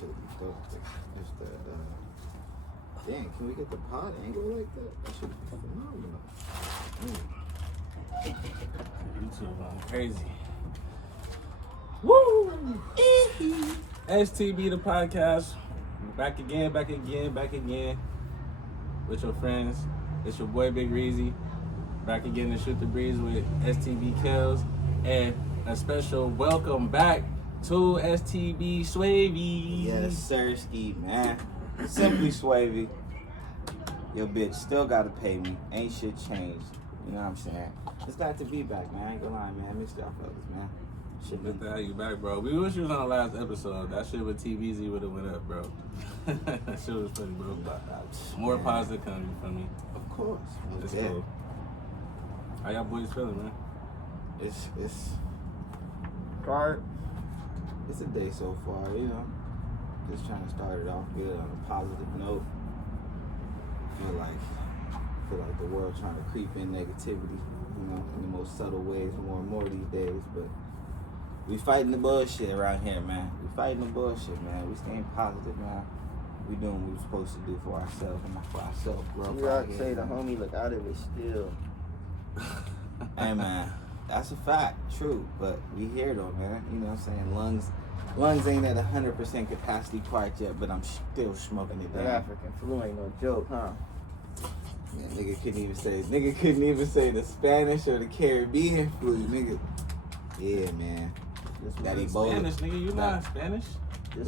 shit would be dope. Just that, damn, can we get the pod angle like that? That should be phenomenal. YouTube going crazy. Woo! STB the podcast. Back again. With your friends. It's your boy Big Reezy. Back again to shoot the breeze with STB Kills. And a special welcome back to STB Swayv. Yes, sir, Ski, man. Simply Swayv. Your bitch still gotta pay me. Ain't shit changed. You know what I'm saying? It's glad to be back, man. I ain't gonna lie, man. I missed y'all fellas, man. Shit, good to have you back, bro. We wish you was on the last episode. That shit with TBZ would have went up, bro. That shit was funny, bro. More positive coming from me. Of course. It's cool. How y'all boys feeling, man? It's Card. It's a day so far, you know. Just trying to start it off good on a positive note. Feel like the world trying to creep in negativity, you know, in the most subtle ways more and more these days. But we fighting the bullshit around here, man. We fighting the bullshit, man. We staying positive, man. We doing what we're supposed to do for ourselves and not for ourselves, bro. You gotta say the homie look out of it still. Hey, man, that's a fact, true. But we here though, man. You know what I'm saying? Lungs ain't at 100% capacity quite yet, but I'm still smoking it That down. African flu ain't no joke, huh? Yeah, nigga couldn't even say the Spanish or the Caribbean flu, nigga. Yeah, man. That Ebola. Spanish, nigga, you not Spanish? The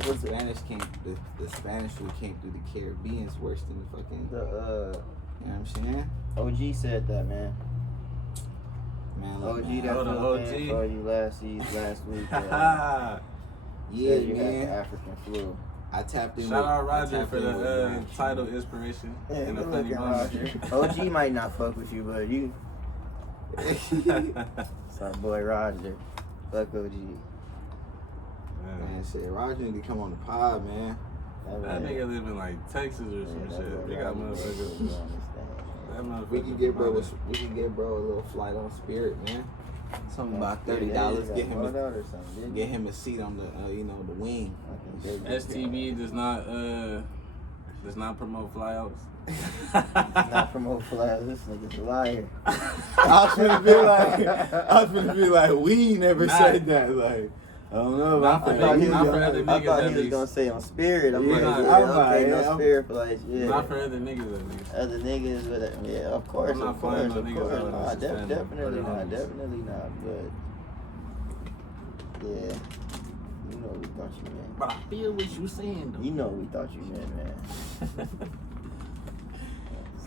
Spanish flu came through the Caribbean's worse than the fucking. You know what I'm saying? OG said that, man. Man, look, OG, man. that Oh, the flu OG. came for you last week. Yeah, You had man. the African flu. I tapped in. Shout out I Roger tapped for in the with title inspiration Yeah, and the good funny looking moment. Roger. OG might not fuck with you, but you. It's our boy Roger. Fuck OG. Man, shit, Roger need to come on the pod, man. That nigga live in like Texas or some shit. They got motherfuckers. That motherfucker. We can get bro a little flight on Spirit, man. Something about $30. Get him a seat on the the wing. STB does not promote flyouts. Not promote flyers. This nigga's a liar. I was gonna be like, we never said that. Like, I don't know. Not for I thought he Not for other was niggas, at gonna least. say on Spirit. I'm Yeah, like, I'm okay, no like, Spirit flights. Yeah. Not for other niggas, at least. Other niggas, but yeah, of course, I'm not of course. flying no niggas out of Nah, this family, definitely but not, homies. definitely not. But yeah, you know what we thought you meant. But I feel what you saying, though. You know what we thought you meant, man.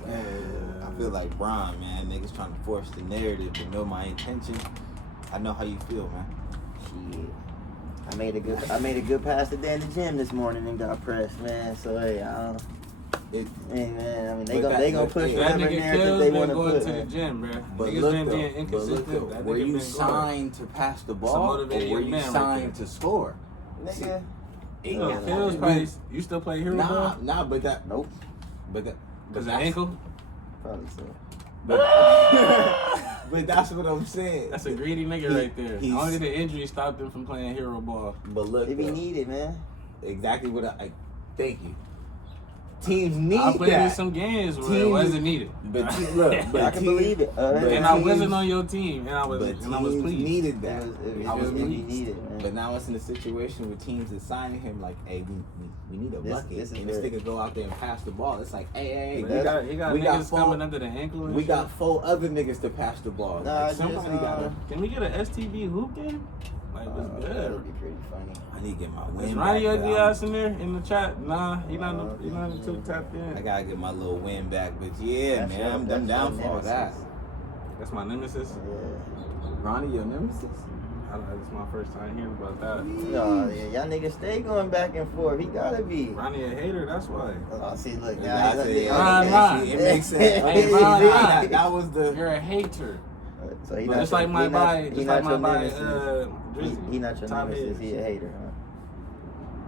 I feel like Brian, man. Niggas trying to force the narrative to know my intention. I know how you feel, man. Shit. I made a good pass today in the gym this morning and got pressed, man. So hey, hey man, I mean they gonna push That whatever nigga narrative Kills they been want to going put. to the gym, bro. But Niggas look been though, being inconsistent. That were nigga you been signed to pass the ball, or motivated were young you man right signed there. to score? Nigga. going. No, Kills plays. You still play hero ball? Nah, but that. Nope. But that. Cause the ankle. Probably so. But that's what I'm saying. That's a greedy nigga right there. he's- Only the injury stopped him from playing hero ball. But look, If he though, needed, man. exactly what I thank you. Teams need I played in that. some games where it Teams- wasn't needed. But look, but I can believe it. And I wasn't on your team, and I was But pleased. needed that. It I was was what he pleased. needed, man. But now it's in a situation where teams are signing him like, hey, we need a bucket. this is And this very- nigga go out there and pass the ball. It's like, hey, But we got he got we got niggas four- coming under the ankle. And we shit. got 4 other niggas to pass the ball. Nah, Like, I somebody just, gotta. Can we get an STB hoop game? Like, what's That good? would be pretty funny. I need to get my Is win Ronnie back. ugly but ass in there in the chat? Nah, he not too tapped I in. gotta get my little win back. But yeah, That's man, your- I'm that's down your for all that. nemesis. That's my nemesis. Yeah. Ronnie, your nemesis? It's my first time hearing about that. No, yeah, y'all niggas stay going back and forth. He gotta be. Ronnie a hater, that's why. Oh, see, look, Yeah, now I say, he's Ron. it makes sense. Hey, Okay, Ron, see, Ron. that was the. You're a hater. So he But not just your- like my he not- boy, he just not like my your boy, nemesis. Drizzy. He not your Top nemesis. haters. He a hater,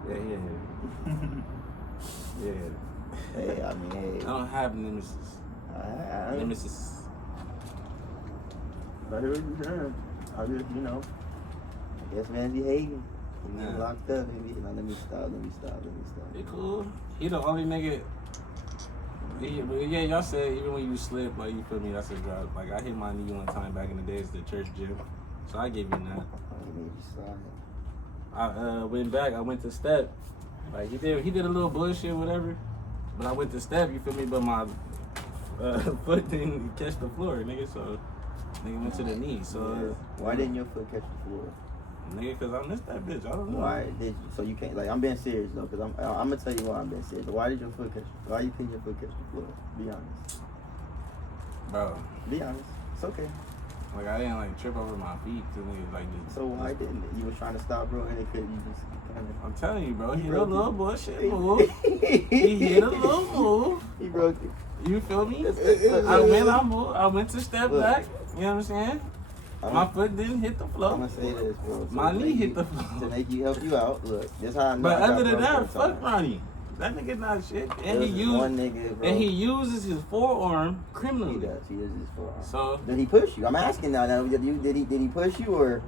Yeah, he a hater. Yeah. huh? Hey, I mean, hey. I don't have nemesis. I Nemesis. hear what you're saying. I just, I guess man be hating. He Yeah. locked up. Let me stop. He cool. He the only nigga. But yeah, y'all said even when you slip, like you feel me, that's a drop. Like I hit my knee one time back in the days at the church gym, so I gave you that. He made you slide. I went back. I went to step. Like he did a little bullshit, whatever. But I went to step. You feel me? But my foot didn't catch the floor, nigga. So nigga went to the knee. So why didn't your foot catch the floor? nigga, cause I missed that bitch. I don't know. Why did you? So you can't, like, I'm being serious though, cause I'm gonna tell you why I'm being serious. Why did your foot catch? Why you think your foot catch the floor? Be honest. Bro, Be honest. It's okay. like I didn't like trip over my feet to niggas like this. So why didn't it? You was trying to stop, bro, and it couldn't. You just kind I'm telling you, bro. He He hit a broke little it. bullshit move. He hit a little move. He broke it. You feel me? Look, I went to step Look. back. You know what I'm saying? My foot didn't hit the I'm floor. gonna say this, bro. So My to knee make hit you- the floor. To make you help you out, look, this how I know. But I got other than broke that, one fuck time. Ronnie. That nigga not shit. And There he was used one nigga, bro. and he uses his forearm He criminally. does. He uses his forearm. So Did he push you? I'm asking now. Did he push you or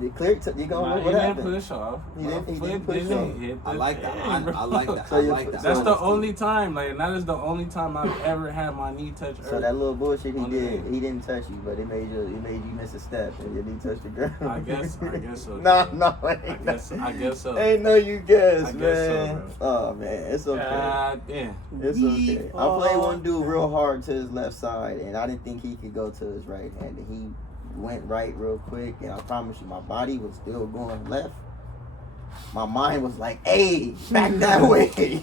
did clear? You go nah, what he didn't happened? push off. He My didn't foot push didn't off. hit the I like that. thing, bro. I like that. So I your like foot- that. That's the honesty. only time. Like that is the only time I've ever had my knee touch earth. So that little bullshit he On the did, game. he didn't touch you, but it made you miss a step and you didn't touch the ground. I guess so. No, I guess so. Ain't no you guess, I man. guess so, Oh man, it's okay. God damn. It's okay. I played one dude real hard to his left side, and I didn't think he could go to his right hand. And he went right real quick, and I promise you, my body was still going left. My mind was like, "Hey, back that way,"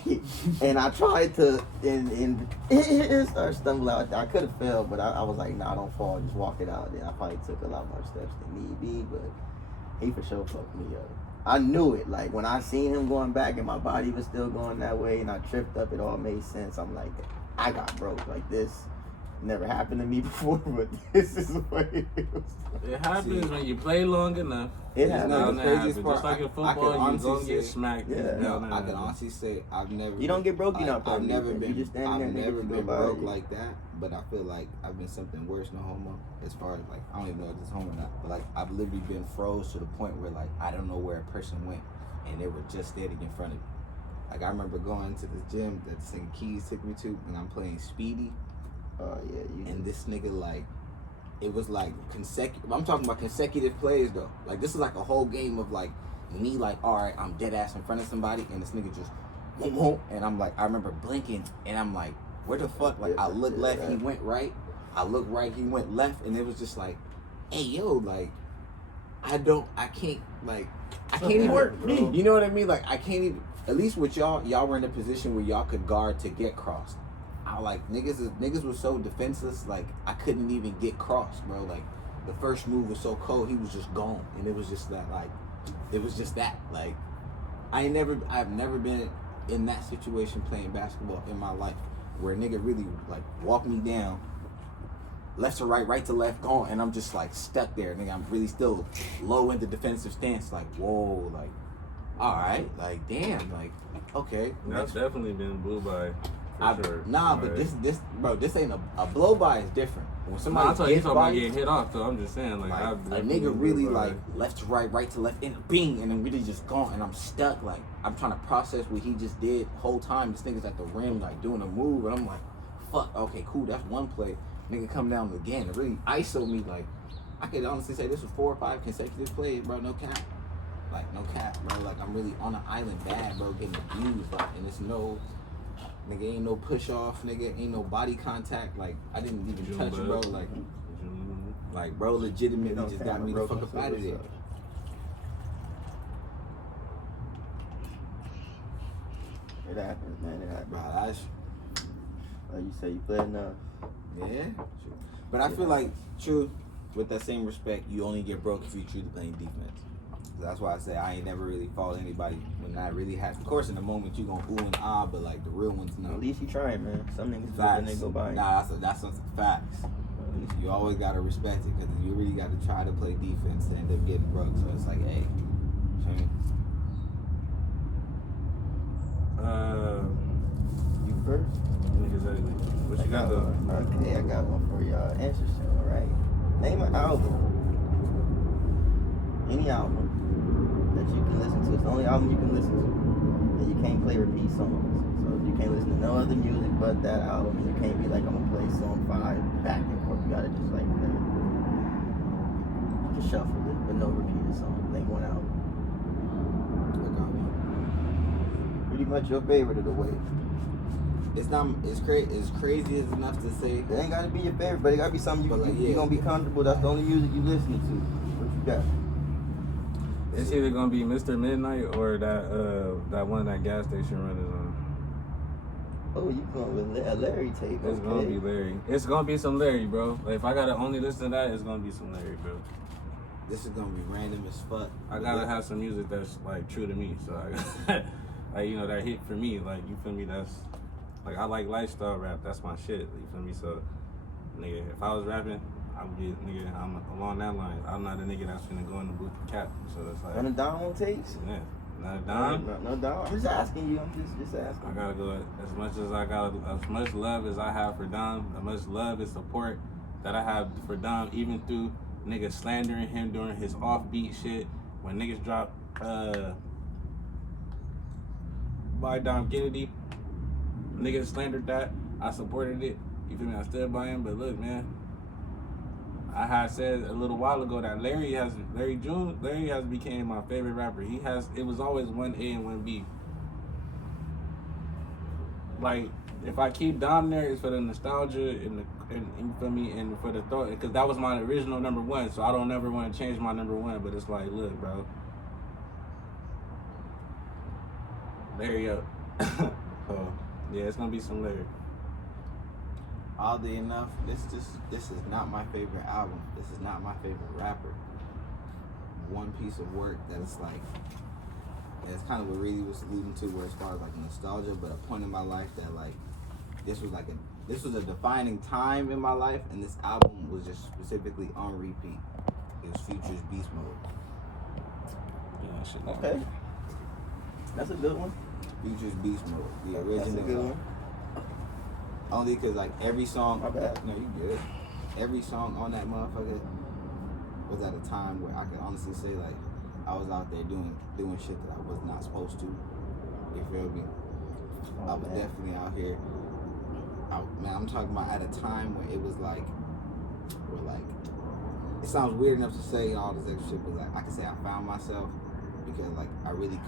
and I tried to, and it started stumbling out. I could have fell, but I was like, "Nah, don't fall. Just walk it out." Then I probably took a lot more steps than need be, but he for sure fucked me up. I knew it. Like when I seen him going back and my body was still going that way, and I tripped up, it all made sense. I'm like, I got broke. Like this never happened to me before, but this is what it was. It happens when you play long enough. It It's happens. bound The to craziest happen. part, Just like in I football, can you're honestly gonna get say- smacked. Yeah. It's No, bound to I can happen. honestly say I've never. You don't get broke, you like, not broke. I've never You been. just standing there I've and never niggas go been by broke you. like that, but I feel like I've been something worse no homo. As far as like, I don't even know if it's homo or not, but like I've literally been froze to the point where like I don't know where a person went, and they were just standing in front of me. Like I remember going to the gym that this nigga Keys took me to, and I'm playing Speedy, Oh yeah, you and this nigga like. It was like consecutive. I'm talking about consecutive plays though. Like this is like a whole game of like me like, all right, I'm dead ass in front of somebody, and this nigga just, whoop, whoop, and I'm like, I remember blinking, and I'm like, where the fuck? Like I look left, he went right. I look right, he went left, and it was just like, hey yo, like, I can't even work, bro. You know what I mean? Like I can't even. At least with y'all were in a position where y'all could guard to get crossed. I like niggas was so defenseless, like I couldn't even get crossed, bro. Like the first move was so cold, he was just gone, and it was just that like, it was just that like, I've never been in that situation playing basketball in my life where a nigga really like walked me down, left to right to left, gone, and I'm just like stuck there, nigga. I'm really still low in the defensive stance, like whoa, like all right, like damn, like okay, That's definitely been blue by. Sure. Nah, Right. but this ain't a blow by is different. When I somebody thought you gets talking by about you, getting hit off, so I'm just saying, like, like I've a definitely nigga been really blue by. like left to right to left, and bing, and then really just gone, and I'm stuck. Like I'm trying to process what he just did whole time. This nigga's at the rim, like doing a move, and I'm like, fuck, okay, cool, that's one play. Nigga come down again and really ISO me. Like I could honestly say this was 4 or 5 consecutive plays, bro. No cap, like no cap, bro. Like I'm really on an island bad, bro, getting abused, like, and it's no. Nigga, ain't no push off, nigga, ain't no body contact. Like I didn't even touch, bro. Like bro, legitimately just got me the fuck up out of there. It happens, man. It happens. Bro, that's Like you say, you play enough. yeah. True. But I feel like true. With that same respect, you only get broke if you truly playing defense. That's why I say I ain't never really fought anybody when I really have. Of course, in the moment you gonna ooh and ah, but like the real ones, no. At least you trying, man. Some niggas Facts. they go by. Nah, that's some facts. You always gotta respect it because you really gotta try to play defense to end up getting broke. So it's like, hey, You first. Exactly. What I you got got though? one. Okay, I got one for y'all. Interesting, all right? Name an album. Any album that you can listen to. It's the only album you can listen to. And you can't play repeat songs. So you can't listen to no other music but that album. And you can't be like, I'm gonna play song 5 back and forth. You gotta just like play it. You can shuffle it, but no repeated song. Name one album. I got one. Pretty much your favorite of the wave. It's not. It's crazy as enough to say. It ain't gotta be your favorite, but it gotta be something But like, you're gonna be comfortable. That's the only music you listening to. What you got? It's either gonna be Mr. Midnight or that one that gas station runners on. Oh, you going with a Larry tape? It's gonna be Larry. It's gonna be some Larry, bro. Like, if I gotta only listen to that, it's gonna be some Larry, bro. This is gonna be random as fuck. I gotta have some music that's like true to me. So I like, you know, that hit for me. Like, you feel me? That's like, I like lifestyle rap. That's my shit. You feel me? So, nigga, if I was rapping, I would be, nigga, I'm along that line. I'm not a nigga that's gonna go in the booth and cap. So it's like, Run a down on tapes? yeah, not a dime. No down. I'm just asking you. I'm just asking. I gotta go as much love as I have for Dom, as much love and support that I have for Dom, even through niggas slandering him during his offbeat shit. When niggas drop by Dom Kennedy, niggas slandered that. I supported it. You feel me? I stood by him. But look, man, I had said a little while ago that Larry has became my favorite rapper. It was always 1A and 1B. Like, if I keep Dom there, it's for the nostalgia and you feel me, and for the thought, because that was my original number 1. So I don't ever want to change my number 1. But it's like, look, bro, Larry up. So yeah, it's gonna be some Larry. Oddly enough, this is not my favorite album. This is not my favorite rapper. One piece of work that it's like, and it's kind of what really was alluding to, where as far as like nostalgia, but a point in my life that like this was a defining time in my life, and this album was just specifically on repeat. It was Future's Beast Mode. Yeah, shit. Okay. That's a good one. Future's Beast Mode, the original. That's a good one. Only because like every song, My bad. no, you good. Every song on that motherfucker was at a time where I could honestly say like I was out there doing shit that I was not supposed to. You feel me? I was definitely out here. I'm talking about at a time where it was like, it sounds weird enough to say all this extra shit, but like I can say I found myself because like I really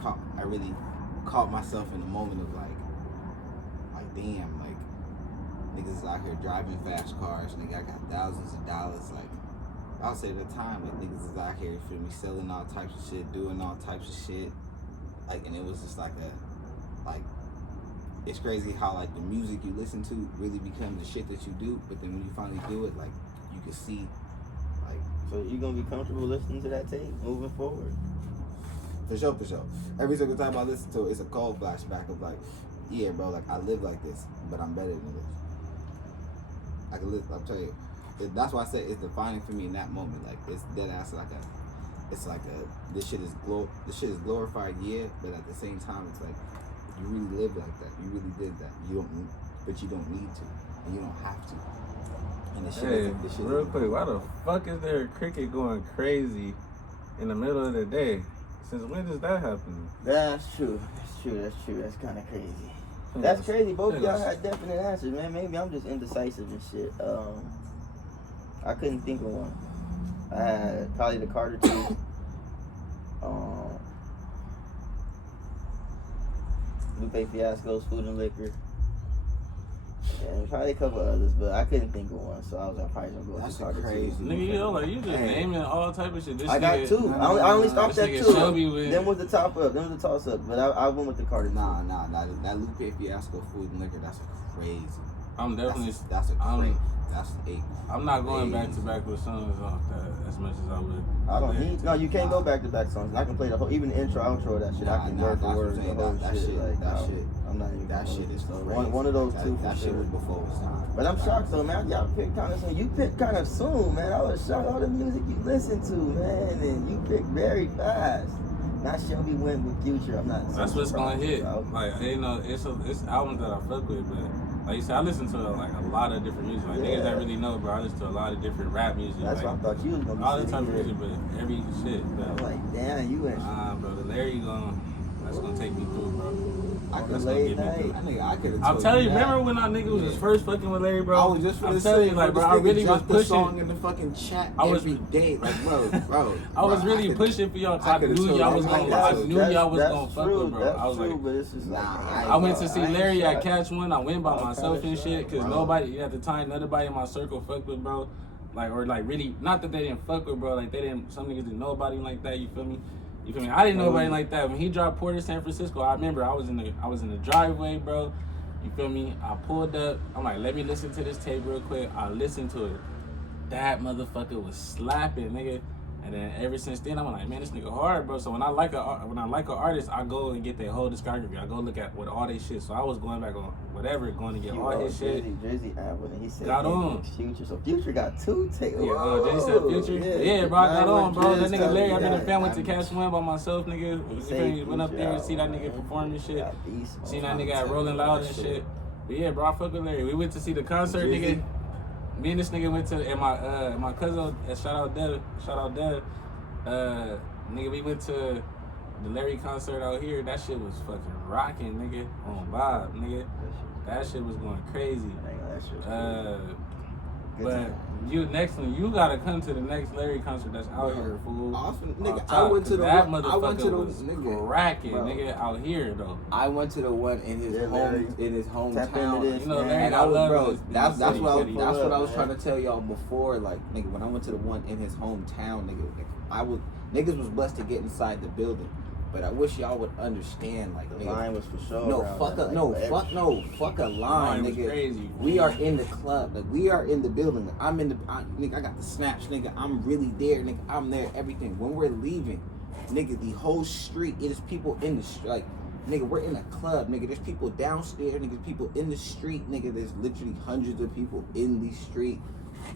caught myself in a moment of like damn, like niggas is out here driving fast cars, nigga, I got thousands of dollars, like I'll say at the time, like niggas is out here, feel me, selling all types of shit, doing all types of shit, like, and it was just like it's crazy how like the music you listen to really becomes the shit that you do, but then when you finally do it, like you can see, like. So you gonna be comfortable listening to that tape moving forward? For sure. Every single time I listen to it, it's a cold flashback of like, yeah, bro, like I live like this, but I'm better than this. I can live. I'll tell you. That's why I say it's defining for me in that moment. Like it's dead ass this shit is glorified, yeah, but at the same time, it's like you really lived like that. You really did that. But you don't need to, and you don't have to. And the shit real quick, why the fuck is there a cricket going crazy in the middle of the day? Since when does that happen? That's true. That's kind of crazy. That's crazy. Both of y'all had definite answers, man. Maybe I'm just indecisive and shit. I couldn't think of one. I had probably the Carter 2. Lupe Fiasco's Food and Liquor. And probably a couple others, but I couldn't think of one, so I was like, probably gonna go with the Carter 2. Nigga, you know, like you just naming all type of shit. This I got 2. I only stopped at 2. Them was the top up. Them was the toss up. But I went with the Carter 2. Nah. That Lupe Fiasco Food and Liquor, that's a crazy. I'm definitely. That's a crazy. That's I'm not going back to back with songs off that as much as I would. I don't need. No, you can't go back to back songs. I can play the whole, even the intro, outro, that shit. I can word for word the whole shit. I'm not even. That shit is crazy. One of those two. That shit was before its time. But I'm shocked though, man. Y'all picked kind of soon. You picked kind of soon, man. I was shocked all the music you listen to, man, and you picked very fast. Not Shelby went with Future. I'm not. That's what's gonna hit. Like, you know, it's albums that I fuck with, but Like you said, I listen to like a lot of different music. Like niggas that really know, bro. I listen to a lot of different rap music. That's like, what I thought you was gonna be. all the type of music, but every shit. Bro. I'm like, damn, you went. Nah, bro. The Larry that's gonna take me through, bro. I That's could gonna late get me night. through. I think I could have. I'm telling you, that. remember when our nigga was first fucking with Larry, bro? I was just I'm gonna telling say, you, like, bro, I this nigga really was dropped the pushing. song in the fucking chat I was- every day, like, bro. I was bro, really could- pushing for y'all. 'Cause I I could've knew told y'all you was like gonna. that. I knew y'all was That's gonna fuck true, with, bro. That's I was true, like, but it's just like, I went to see ain't Larry shot. at Catch One. I went by myself kinda and shit, cause bro. nobody at the time, nobody in my circle fucked with, bro. Like or like really, not that they didn't fuck with, bro. Like they didn't. Some niggas didn't know about him like that. You feel me? You feel me? I didn't know nobody like that. When he dropped Porter San Francisco, I remember I was in the driveway, bro. You feel me? I pulled up. I'm like, let me listen to this tape real quick. I listened to it. That motherfucker was slapping, nigga. And then ever since then, I'm like, man, this nigga hard, bro. So when I like an artist, I go and get their whole discography. I go look at what all they shit. So I was going back on whatever, going to get all his shit. Drizzy album, and he said Got on. Future. So Future got 2 tapes. Yeah, Jay said Future. Yeah, bro, I got on, bro. That nigga Larry, I've been a fan. Went to Cash. Cash One by myself, nigga. You feel me? Went up there and see that nigga perform and shit. Seen that nigga at Rolling Loud and shit. But yeah, bro, I fuck with Larry. We went to see the concert, nigga. Me and this nigga went to, and my cousin, shout out Dev. Nigga, we went to the Larry concert out here. That shit was fucking rocking, nigga. On Bob, nigga. That shit was going crazy. But you next one, you gotta come to the next Larry concert that's out here, fool. Awesome, nigga. Off I top, went to 'cause the that one- motherfucker I went to the was nigga, cracking, bro. nigga, out here though. I went to the one in his Larry. hometown. Tap into this, You know, man. Larry, And I I was, love bro, this that's city, what city. that's what I was man. trying to tell y'all before. Like, nigga, when I went to the one in his hometown, niggas was blessed to get inside the building. But I wish y'all would understand, like, The nigga, line was for sure. no, around fuck that, a like, no, for fuck every- no, fuck a line, Line was nigga. crazy. We are in the club, like we are in the building. Like, I'm in the, nigga. I got the snaps, nigga. I'm really there, nigga. I'm there. Everything. When we're leaving, nigga, the whole street. It is people in the street. Like, nigga, we're in a club, nigga. There's people downstairs, nigga. There's people in the street, nigga. There's literally hundreds of people in the street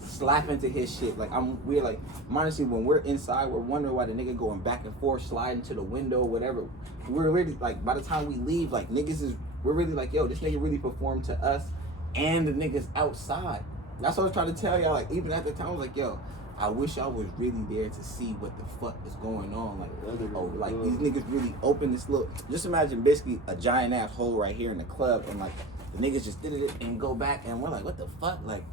slapping to his shit. Like, we're like, honestly, when we're inside, we're wondering why the nigga going back and forth, sliding to the window, whatever. We're really like, by the time we leave, like, we're really like, yo, this nigga really performed to us and the niggas outside. That's what I was trying to tell y'all. Like, even at the time, I was like, yo, I wish I was really there to see what the fuck is going on. Like, oh, like these niggas really open this little. Just imagine basically a giant ass hole right here in the club, and like the niggas just did it and go back, and we're like, what the fuck? Like,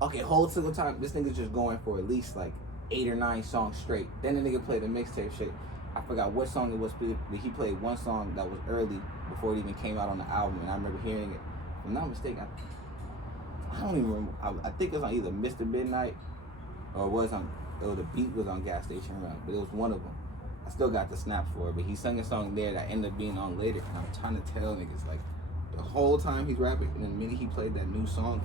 okay, whole single time, this nigga's just going for at least like 8 or 9 songs straight. Then the nigga played the mixtape shit. I forgot what song it was, but he played one song that was early before it even came out on the album, and I remember hearing it. If I'm not mistaken, I don't even remember. I think it was on either Mr. Midnight or the beat was on Gas Station Run, but it was one of them. I still got the snaps for it, but he sang a song there that ended up being on later, and I'm trying to tell niggas, like, the whole time he's rapping, and the minute he played that new song,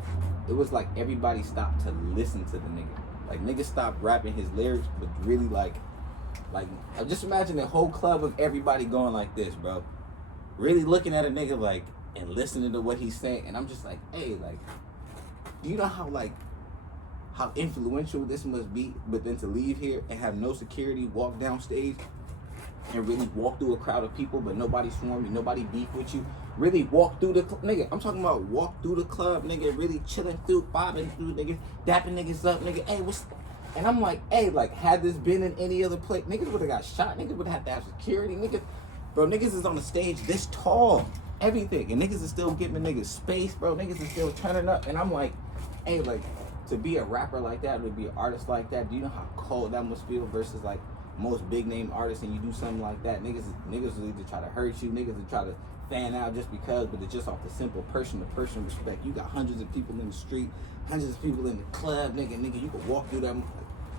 it was like everybody stopped to listen to the nigga. Like, niggas stopped rapping his lyrics, but really like, just imagine the whole club of everybody going like this, bro. Really looking at a nigga, like, and listening to what he's saying, and I'm just like, hey, like, do you know how influential this must be? But then to leave here and have no security, walk down stage, and really walk through a crowd of people, but nobody swarm you, nobody beef with you. Really walk through the nigga. I'm talking about walk through the club, nigga. Really chilling through, bobbing through, nigga, dapping niggas up, nigga. Hey, what's? And I'm like, hey, like, had this been in any other place, niggas would have got shot. Niggas would have to have security, niggas. Bro, niggas is on the stage this tall, everything, and niggas is still giving niggas space, bro. Niggas is still turning up, and I'm like, hey, like, to be a rapper like that, to be an artist like that, do you know how cold that must feel versus like most big name artists, and you do something like that, niggas will either try to hurt you, niggas will try to fan out just because, but it's just off the simple person to person respect. You got hundreds of people in the street, hundreds of people in the club, nigga, you could walk through them.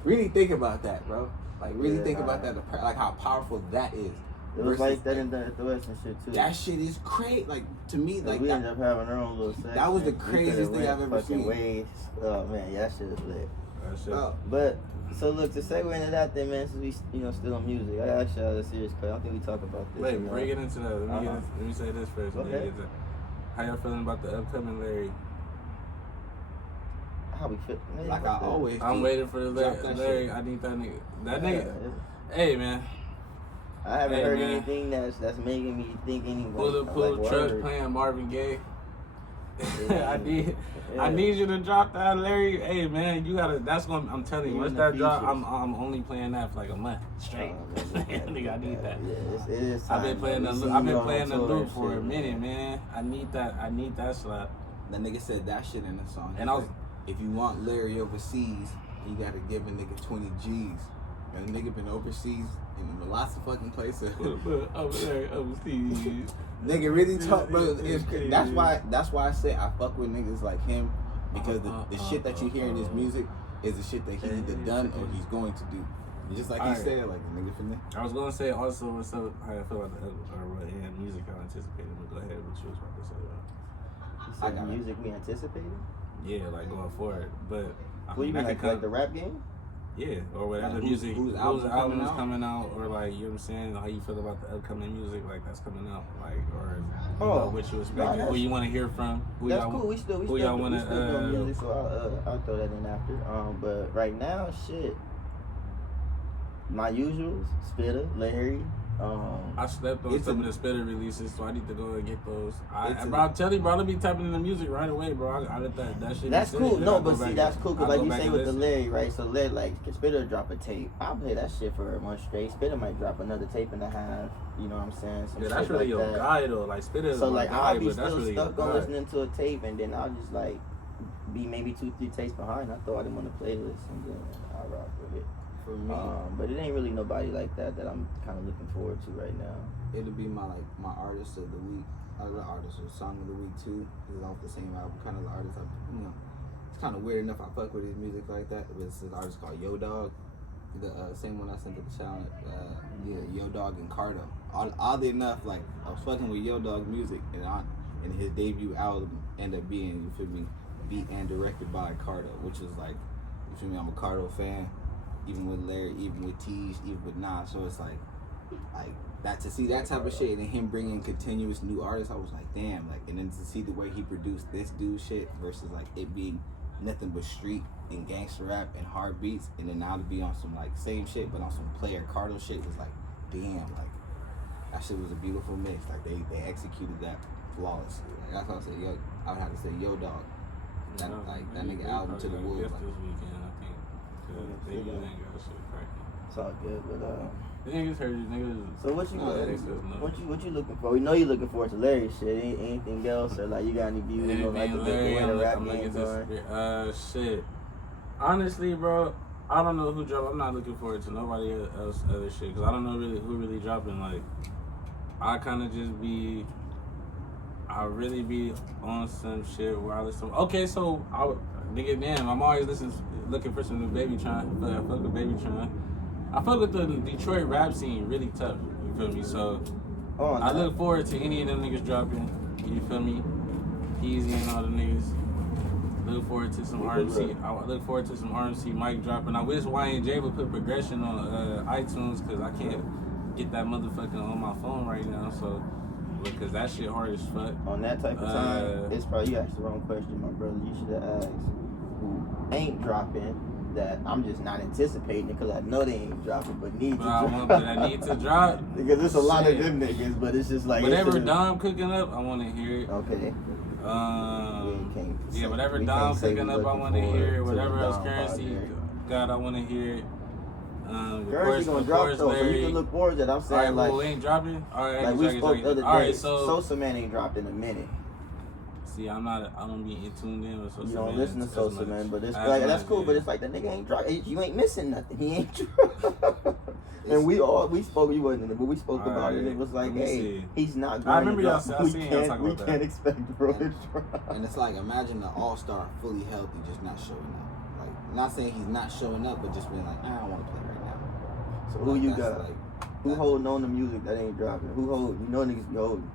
Really think about that, bro. Like, really think about that, like how powerful that is. It was like that in the West and shit too. That shit is crazy. Like, to me, like, we ended up having our own little section. that was the craziest thing I've ever seen. Waves. Oh man, yeah, that shit is lit. That shit. But so look, to segue into that then, man, since we still on music, I actually have a serious question. I don't think we talk about this. Wait, before you get into that, let me say this first. Okay. How y'all feeling about the upcoming Larry? How we feel? Man, Like I always I'm do. waiting for the Drop that Larry. shit. I need that nigga. That Yeah, nigga. Hey man, I haven't Hey, heard man. anything that's making me think anyway. pull the I'm like, truck word. playing Marvin Gaye. I need you to drop that, Larry. Hey man, you gotta. That's gonna. I'm telling you, once that drop, I'm only playing that for like a month straight. Nigga, I need that. Yeah, it is I've time, been playing man. I've been playing the tour loop and for a shit, minute, man. I need that slap. That nigga said that shit in the song. And I was, if you want Larry overseas, you gotta give a nigga 20 G's. And the nigga been overseas in lots of fucking places. overseas. Nigga really talk, bro. That's why I say I fuck with niggas like him, because the shit that you hear in his music is the shit that he either done or he's going to do. Just like he said, like the nigga from there. I was gonna say also what's up, how I feel about the music I anticipated, but go ahead, what you was about to say. You said the music we anticipated? Yeah, like going forward, but What you mean, like the rap game? Yeah, or whatever Like music, whose albums album's coming out, or like, you know what I'm saying, how you feel about the upcoming music, like that's coming out, like, or you know, what you expect, who you want to hear from, who That's y'all, cool. We still want to, doing music, so I'll throw that in after. But right now, shit, my usuals, Spitter, Larry. I slept on some of the Spitter releases, so I need to go and get those. Bro, I'm telling you, bro, I'll be typing in the music right away, bro. I let that shit. That's cool. Sit, no, but see, that's cool, because like you say with the listen. Larry, right? So Larry, like, Spitter drop a tape. I'll play that shit for a month straight. Spitter might drop another tape and a half. You know what I'm saying? Some yeah, that's shit really like your guy though. Like Spitter is so like guy, I'll be but that's still really stuck on listening to a tape, and then I'll just like be maybe 2-3 tapes behind. I throw it in on the playlist, and then I'll rock with it. For me, but it ain't really nobody like that I'm kind of looking forward to right now. it'll be my artist of the week, or the artist or song of the week too. It's off the same album, kind of the artist. It's kind of weird enough. I fuck with his music like that. But it's an artist called Yo Dog, the same one I sent to the channel. Yo Dog and Cardo. Oddly enough, like I was fucking with Yo Dog music, and his debut album ended up being, you feel me, beat and directed by Cardo, which is like, you feel me, I'm a Cardo fan. Even with Larry, even with Tej, even with Nas, so it's like that, to see that type of shit and then him bringing continuous new artists, I was like, damn, like, and then to see the way he produced this dude shit versus like it being nothing but street and gangster rap and hard beats, and then now to be on some like same shit but on some player Cardo shit was like, damn, like that shit was a beautiful mix. Like they executed that flawlessly. Like that's why I said I would have to say Yo Dog. That nigga album to the wolves. Like, this weekend, I think. They ain't got shit cracking. It's all good, but the niggas heard it, niggas. So what you looking for? We know you looking forward to Larry shit. Anything else, or like you got any views on like the way the rap game going? Shit. Honestly, bro, I don't know who dropped. I'm not looking forward to nobody else other shit, because I don't know who really dropping. Like, I kind of just be. I really be on some shit where I listen. Okay, so nigga, damn, I'm always looking for some new Baby Tron. I fuck with Baby Tron. I fuck with the Detroit rap scene really tough. You feel me? So I look forward to any of them niggas dropping. You feel me? Easy and all the niggas. Look forward to some RMC. I look forward to some RMC Mike dropping. I wish YNJ would put progression on iTunes, because I can't get that motherfucker on my phone right now. So. Because that shit hard as fuck. On that type of time, it's probably, you asked the wrong question, my brother. You should have asked who ain't dropping, that I'm just not anticipating it, because I know they ain't dropping, but need to drop. I need to drop. Because there's a lot of them niggas, but it's just like... Whatever Dom cooking up, I want to hear it. Okay. Whatever Dom cooking up, I want to hear it. Whatever else Currency got, I want to hear it. Currency gonna drop though, so you can look forward to that. I'm saying, all right, we ain't dropping. All right, like we spoke the other day. All right, so Sosa Man ain't dropped in a minute. See, I don't be in tuned in with Sosa Man. You don't listen to Sosa Man, but it's like that's cool. But it's like the nigga ain't dropped. You ain't missing nothing. He ain't dropped. And we spoke. You wasn't in it, but we spoke about it. And it was like, hey, he's not going. I remember to y'all. drop. We can't expect bro to drop. And it's like, imagine the all-star fully healthy just not showing up. Like, not saying he's not showing up, but just being like, I don't want to play right now. So who you got? Like, who holding on to music that ain't dropping? Who hold? You know niggas be holding.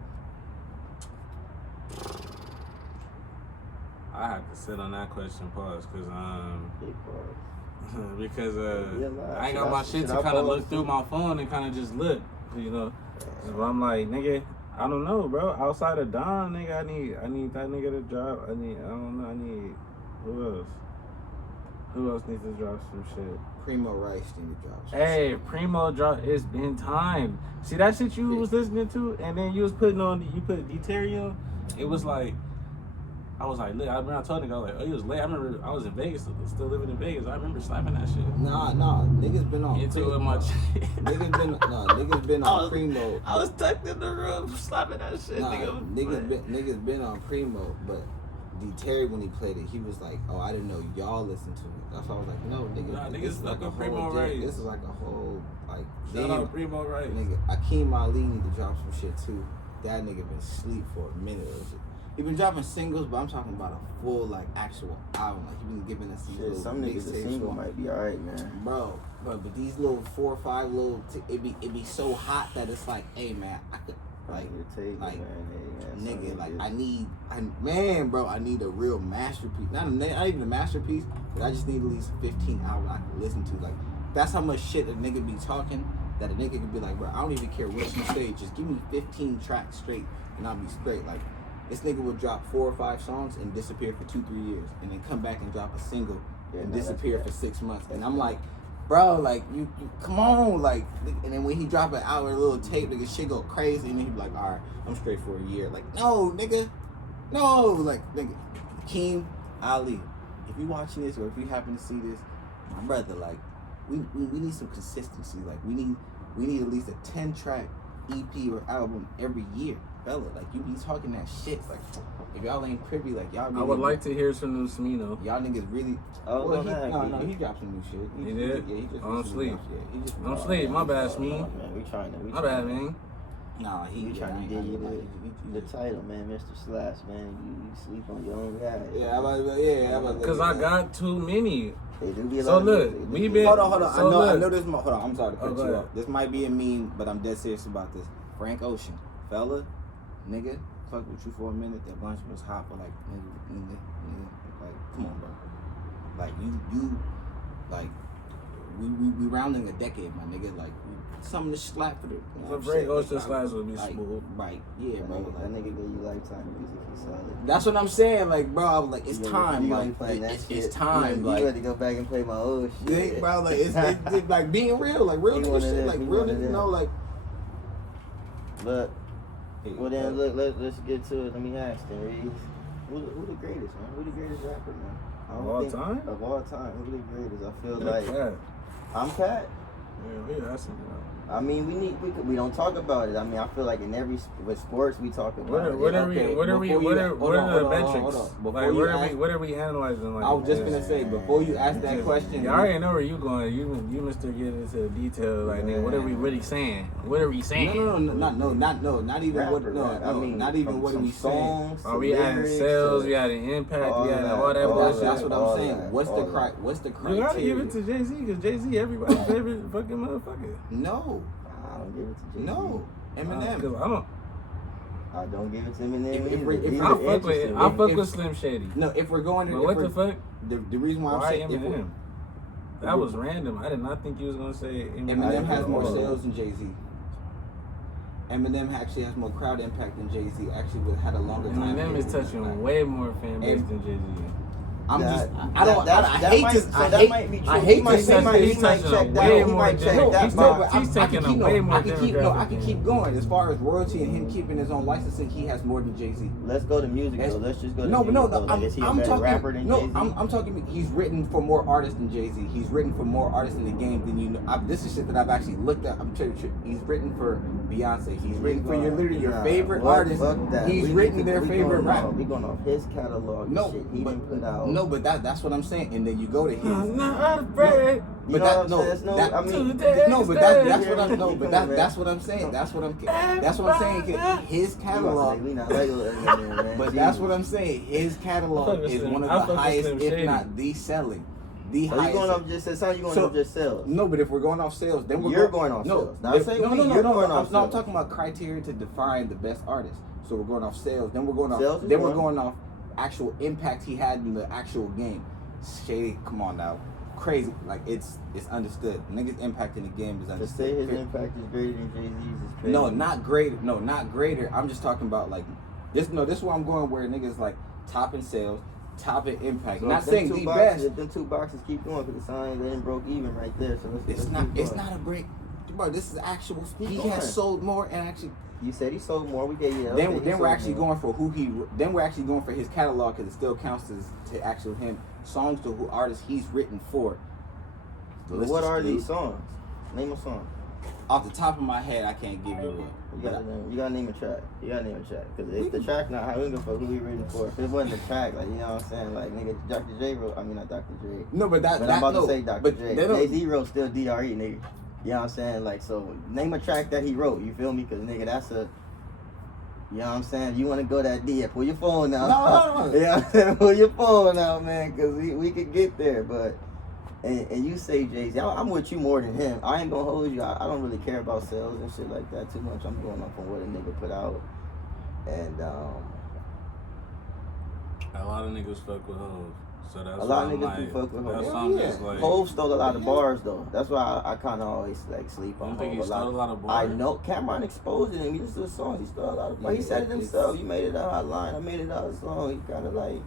I have to sit on that question, pause, because I ain't got my shit to kind of look through my phone and kind of just look, you know. So I'm like, nigga, I don't know, bro. Outside of Don, nigga, I need that nigga to drop. I don't know. I need who else? Who else needs to drop some shit? Primo Rice need to drop some Hey, shit. Primo drop. It's been time. See that shit you was listening to, and then you was putting on. You put Deterium. It was like I was like, I remember I told nigga, I was like, oh, he was late. I remember I was in Vegas, still living in Vegas. I remember slapping that shit. Nah, niggas been on Into it, my shit. Niggas been on primo. I was tucked in the room slapping that shit, Niggas been on primo, but D Terry when he played it, he was like, oh, I didn't know y'all listened to it. That's why I was like, no, nigga, Nah, this niggas is like stuck a on Primo whole Rice. This is like a whole like Shout out Primo Rice. Nigga, Akeem Ali need to drop some shit too. That nigga been asleep for a minute or shit. He been dropping singles, but I'm talking about a full like actual album. Like he been giving us these little Some niggas a single might be alright, man. Bro, but these little 4 or 5 little, it be so hot that it's like, hey man, I could like nigga, like I need a real masterpiece. Not even a masterpiece, but I just need at least 15 albums I can listen to. Like that's how much shit a nigga be talking that a nigga could be like, bro, I don't even care what you say, just give me 15 tracks straight and I'll be straight. Like this nigga will drop 4 or 5 songs and disappear for 2-3 years, and then come back and drop a single and disappear for 6 months. And I'm like, bro, like you come on, like, and then when he drop an hour little tape, nigga, shit go crazy, and then he be like, all right, I'm straight for a year. Like, no, nigga, no, like, nigga, Akeem Ali, if you watching this or if you happen to see this, my brother, like, we need some consistency. Like, we need at least a 10-track EP or album every year, fella. Like, you be talking that shit. Like, if y'all ain't privy, like y'all. I would like to hear some new Smino. Y'all niggas really. Oh, well, he dropped some new shit. He did? Yeah, he just. I'm asleep. Yeah, I'm asleep. My bad, Smee. Man, we trying to. My bad, man. Nah, We trying to get you the title, man, Mr. Slash, man. You sleep on your own guy. Yeah, Because I got too many. They do be a So lot look, of we been. Hold on. So I know this. Hold on, I'm sorry to cut go you ahead. off. This might be a meme, but I'm dead serious about this. Frank Ocean, fella, nigga, fuck with you for a minute. That bunch was hot, but like, nigga, like, come on, bro. Like you, like, we rounding a decade, my nigga. Like, something to slap for the. So Frank Ocean Slash would be smooth. Right, yeah, bro. That nigga give you lifetime music. He's solid. That's what I'm saying, like, bro. I was like, it's time, you like, playing that shit. it's time, You like. had to go back and play my old shit. Yeah, bro, like it's like being real, like real He nigga one of shit, them, like he real one of nigga, them. know, like. But well then, look, let's get to it. Let me ask then, Reeves. Who the greatest, man? Who the greatest rapper, man? Of all time? Of all time, who the greatest? I feel Yeah, like Cat. I'm Cat. Yeah, that's him. I mean, we don't talk about it. I mean, I feel like in every with sports we talk about it. What are the metrics? Before Like, you what are we analyzing? Like, I was just gonna say, before you ask that question, I already know where you going. You Mr. Get into the detail. Like, nigga, what are we really saying? What are we saying? No, not even Rapper, what. No, I mean, not even what are we saying. songs. Oh, we had sales, we had an impact, we had all that. That's what I'm saying. that, What's all the You criteria? gotta give it to Jay-Z, because Jay-Z everybody's favorite fucking motherfucker. No, I don't give it to Jay-Z. no, Eminem. Because I don't give it to Eminem. If either. I fuck with Slim Shady. No, if we're going to, But what the fuck? The reason why I'm Why saying Eminem? That was random. I did not think you was gonna say Eminem has more Oh. sales than Jay-Z. Eminem actually has more crowd impact than Jay-Z. Actually, had a longer time. Eminem is touching way more fan base than Jay-Z. I'm That- just. that- I don't. that- I that hate might- this. so I that hate. might be true. I He hate might- this. he might He's check touching that. way He more might check than- that he's box. He's taking a way more I can keep. No, I can demographic keep than- going. As far as royalty and him keeping his own licensing, he has more than Jay-Z. Let's go to music though. Let's just go to music. No. though. Like, is he a I'm better talking. rapper than No, Jay-Z? I'm talking. He's written for more artists than Jay-Z. He's written for more artists in the game than you know. This is shit that I've actually looked at. I'm sure he's written for Beyonce. He's written for your favorite artist. He's written their favorite rapper. We going off his catalog. No, shit he but didn't put out. no, but that's what I'm saying. And then you go to his. I'm not afraid. You know what I'm saying? There's no- I mean, that's what I'm. No, but that's what I'm saying. That's what I'm saying. His catalog. We not regular Eminem, man. But that's what I'm saying. His catalog is one of the highest, if not the selling. The So you highest. going off just sales? Sound you going So- off just sales? No, but if we're going off sales, then You're going off sales. Now, If, say no, we, no, no, you're no, going no, off no, I'm sales. talking about criteria to define the best artist. So we're going off sales. Then we're going off. Sales is Then we're one. going off actual impact he had in the actual game. Shady, come on now, crazy. Like it's understood. Niggas' impact in the game is To understood. say his impact is greater than Jay-Z's is crazy. No, not greater. No, not greater. I'm just talking about like this. No, this is where I'm going. Where niggas like top in sales, top in impact. So Not if them saying two the boxes, best. If them two boxes keep going, because the sign they ain't broke even right there. So let's It's keep not. It's going. not a break, bro. This is actual. Keep He going. has sold more and actually. You said he sold more. We gave you. Then we're actually going for who he. Then we're actually going for his catalog because it still counts as to actual him songs to who artists he's written for. What are these songs? Name a song. Off the top of my head, I can't give you one. You gotta name a track. Because if the track not, how we gonna fuck who he written for? If it wasn't the track, like, you know what I'm saying? Like, nigga, Dr. J wrote. I mean, not Dr. Dre. No, but I'm about to say Dr. J. Jay-Z wrote still DRE, nigga. You know what I'm saying? Like, so name a track that he wrote. You feel me? Because, nigga, that's a. You know what I'm saying? You want to go that deep? Pull your phone out. No. You know what I'm saying? Pull your phone out, man, because we could get there, but. And you say Jay-Z, I'm with you more than him. I ain't gonna hold you. I don't really care about sales and shit like that too much. I'm going up on what a nigga put out. And a lot of niggas fuck with Hov. So that's a lot of niggas like, do fuck with Hov. That's why I'm just like, Hov stole a lot of bars though. That's why I kind of always like sleep on I think Hov he stole a lot of bars. I know Cameron exposed it and he just did songs. He stole a lot of bars. He said it himself. You made it a hotline. I made it out a song. He kind of like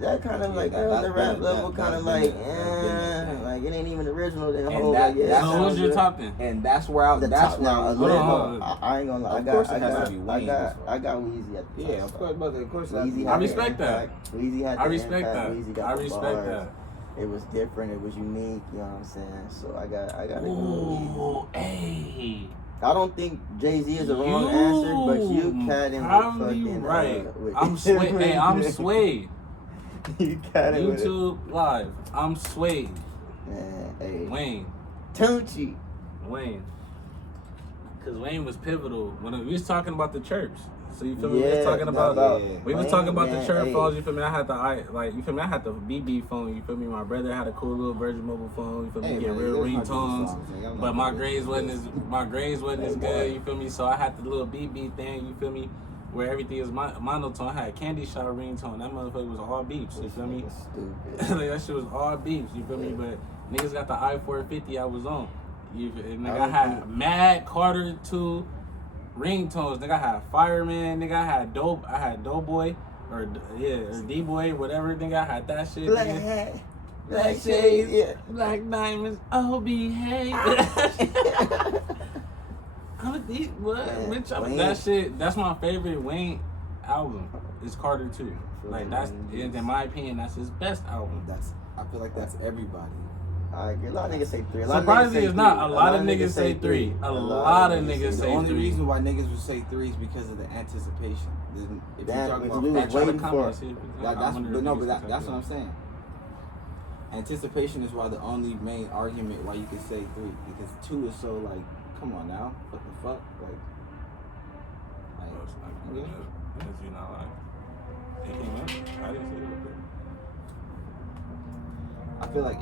that kind of like on the rap level kind of like it ain't even original. Then Hov like so what's your top then? And that's where I. That's where I ain't gonna lie. I got Weezy at the top. Yeah, of course, but of course. I respect that. Weezy had I respect that. I respect that. It was different. It was unique. You know what I'm saying? So I got to go Ooh, hey. I don't think Jay-Z is a wrong answer, but you cat him with fucking right. with I'm Swayv. Hey, I'm Swayv. You cat him YouTube Live. I'm Swayv. Man, hey. Wayne. Tunchi. Wayne. Because Wayne was pivotal when we was talking about the chirps. So you feel me? We was talking about we was talking about the chirp phones. You feel me? I had the BB phone. You feel me? My brother had a cool little Virgin mobile phone. You feel me? Get real ringtones, but my grades wasn't as good. You feel me? So I had the little BB thing. You feel me? Where everything is monotone. I had Candy Shot ringtone. That motherfucker was all beeps. You feel me? Like, that shit was all beeps. You feel me? But niggas got the I-450 I was on. Nigga, I had Mad Carter 2 ringtones. Nigga, I had Fireman. Nigga, I had Doughboy or D-Boy, whatever. Nigga, I had that shit. Black nigga. hat. Black shades, black diamonds. Oh, behave. That shit. That's my favorite Wayne album. Is Carter 2. Like that's, in my opinion, that's his best album. I feel like that's everybody. I agree. A lot of niggas say 3. Surprisingly, it's not. A lot of niggas say 3. A lot of niggas say 3. The only reason why niggas would say 3 is because of the anticipation. If you're talking about we was waiting for that's what I'm saying. Anticipation is why the only main argument why you can say 3, because 2 is so like, come on now, what the fuck, like because you know, like, it came up. I didn't say it. I feel like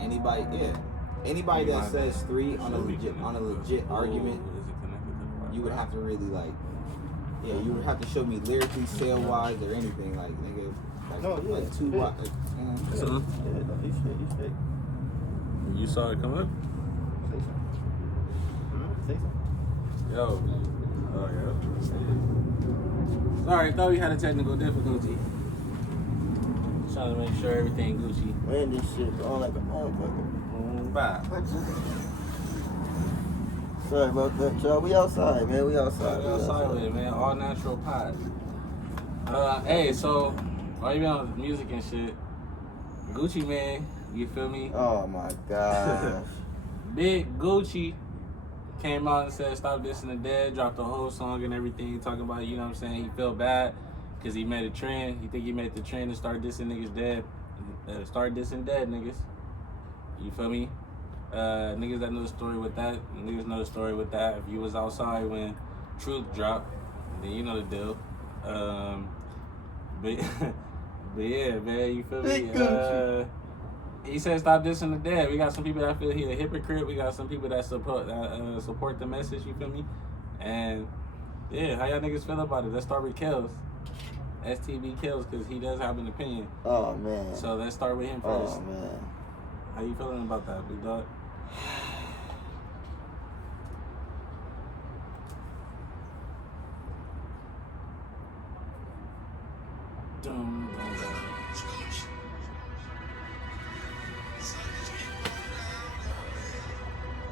anybody that says 3 on a legit argument, you would have to really like, you would have to show me lyrically, sale wise, or anything like, nigga. Like 2 wise. You saw it come up? Yo. Oh yeah. Sorry, thought we had a technical difficulty. Trying to make sure everything Gucci. Man, this shit going like a motherfucker. Bye. Sorry about that, y'all. We outside, man. We outside with it, man. All natural pod. Hey, so while you been on music and shit, Gucci man, you feel me? Oh my gosh. Big Gucci came out and said stop dissing the dead, dropped the whole song and everything, talking about, you know what I'm saying, he felt bad because he made a trend. He think he made the trend to start dissing niggas dead. Start dissing dead niggas. You feel me? Niggas that know the story with that, niggas know the story with that. If you was outside when Truth dropped, then you know the deal. But yeah, man, you feel me? He said stop dissing the dead. We got some people that feel he a hypocrite. We got some people that support the message, you feel me? And yeah, how y'all niggas feel about it? Let's start with Kells. STB Kells, because he does have an opinion. Oh man. So let's start with him first. Oh man. How you feeling about that, big dog?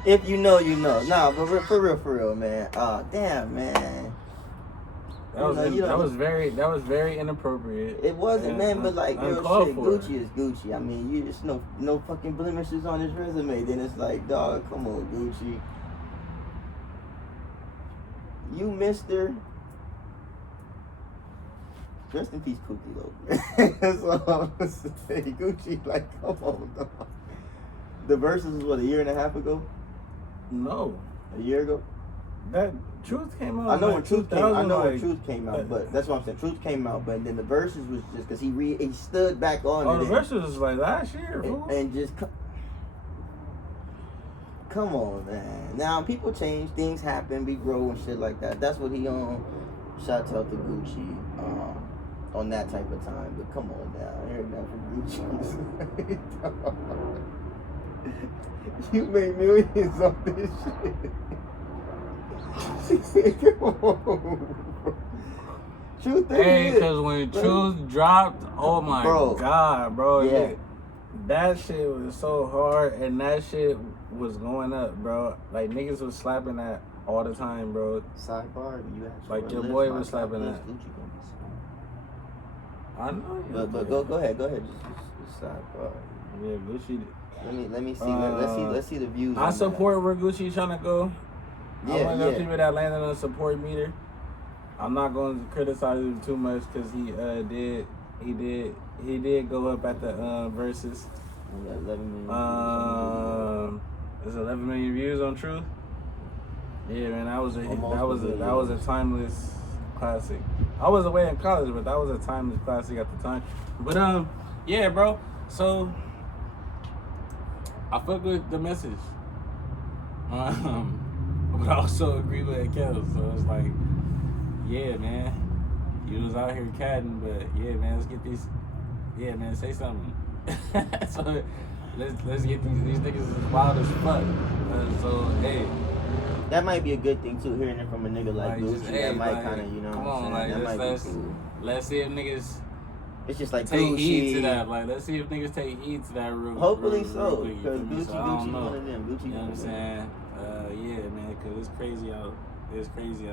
If you know, you know. Nah, but for real, man. Damn, man. That was very inappropriate. It wasn't, man, but like real uncalled shit. for. Gucci is Gucci. I mean, you just no fucking blemishes on his resume. Then it's like, dog, come on, Gucci. You Mister. Rest in peace, Pookie, though. That's all I'm saying. Gucci, like, come on, dog. The verses was what, a year and a half ago? No. A year ago? That Truth came out. I know like when Truth came. I know when like, Truth came out, but that's what I'm saying. Truth came out, but then the verses was just because he stood back on. Oh, it the verses was like last year, fool. and just come on, man. Now people change, things happen, we grow and shit like that. That's what he on. Shout out to Gucci on that type of time. But come on now, I heard that from Gucci. You made millions off this shit. Come on, bro. Truth Hey, because when Truth dropped, oh my God, bro. Yeah. That shit was so hard, and that shit was going up, bro. Like, niggas was slapping that all the time, bro. Sidebar, you asked like for your a list, boy my was top slapping list, that. Gucci gonna be signed. I know. But go ahead. Just sidebar. Yeah, Gucci. Let me see. Let's see the views. I support where Gucci trying to go. Yeah, I'm one of those people that landed on a support meter. I'm not going to criticize him too much because he did go up at the verses. 11 million. There's 11 million views on Truth. Yeah, man, that was a timeless classic. I was away in college, but that was a timeless classic at the time. But yeah, bro. So I fuck with the message. But I also agree with Kel. So it's like, yeah, man, he was out here catting, but yeah, man, let's get these. Yeah, man, say something. So let's get these niggas as wild as fuck. So hey, that might be a good thing too. Hearing it from a nigga like Gucci, just, that might like, kind of, you know, come what I'm on, saying? like That might let's be cool. let's see if niggas It's just like take Gucci. heed to that. Like, let's see if niggas take heed to that real. Hopefully real so, quick, you because feel me? Gucci So, I don't know. one of them. Gucci You know one what I'm of them. saying? Yeah, man, because it's crazy out. It's crazy out.